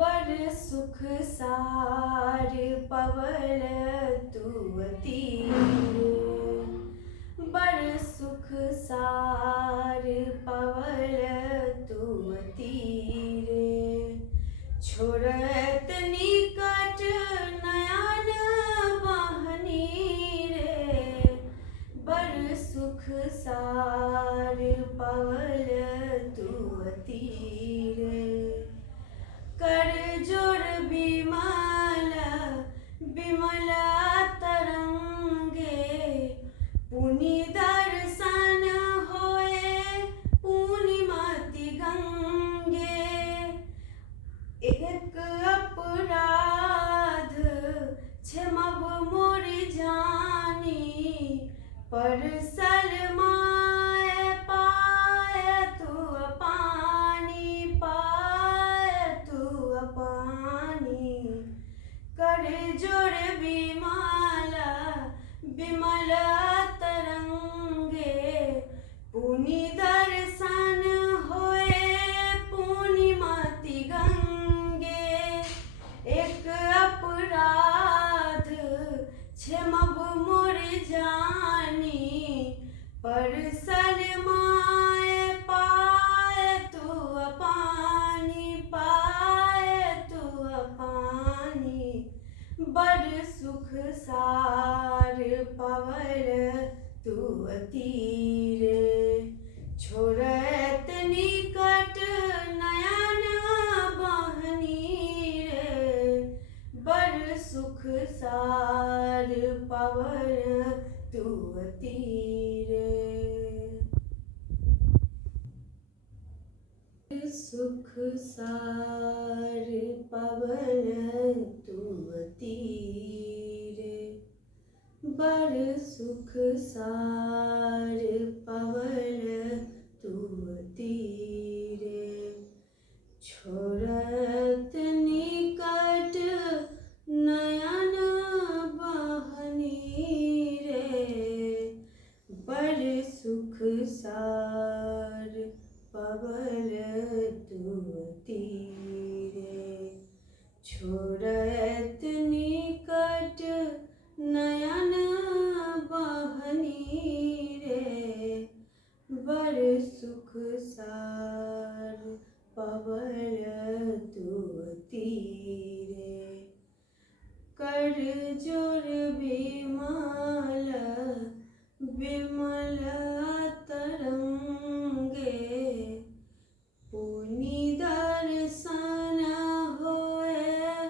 बड़ सुख सार पवल तू तीरे, बड़ सुख सार पवल तू तीरे। छोड़त निकट नयन बहनी रे, बड़ सुख सार पवल तू तीरे। कर जोर बिमल बिमल तरंगे, पुनि दर्शन होए पूर्णिमति गंगे। एक अपराध क्षमब मोर जानी, परसल माय पाय तू पानी, पाय तू पानी। कर जोर बिमल बिमल तरंगे, पुनि दर्शन होए पूर्णिमति गंगे। एक अपराध क्षमब मोर जानी, परसल माय पाय तू पानी, पाय तू पानी। बड़ सुख सार पवल तू तीरे, छोड़त निकट नयन बहनी रे, बड़ सुख सार पवल तू तीरे। सुख सार पवल तू तीरे, बड़ सुख सार पवल तू तीरे। छोड़त निकट नयन बहनी रे, बड़ सुख सार पवल तू तीरे। छोड़त निकट नयन बहनी रे, बड़ सुख सार पवल तू तीरे। कर जोर बिमल बिमल तरंगे, पुनि दर्शन होए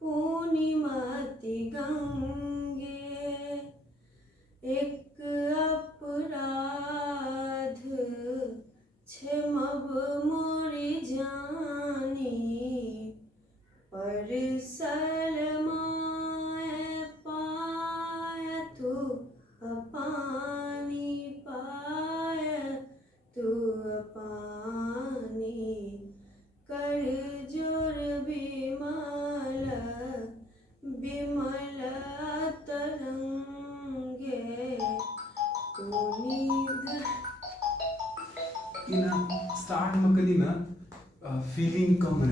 पूर्णिमति गंगे। एक अपराध क्षमब मोर जानी, परसल माय पाय तू पानी, पाय तू पानी। कर जोर बिमल बिमल तरंगे, पुनि की ना स्टार्ट में कधी ना फीलिंग कम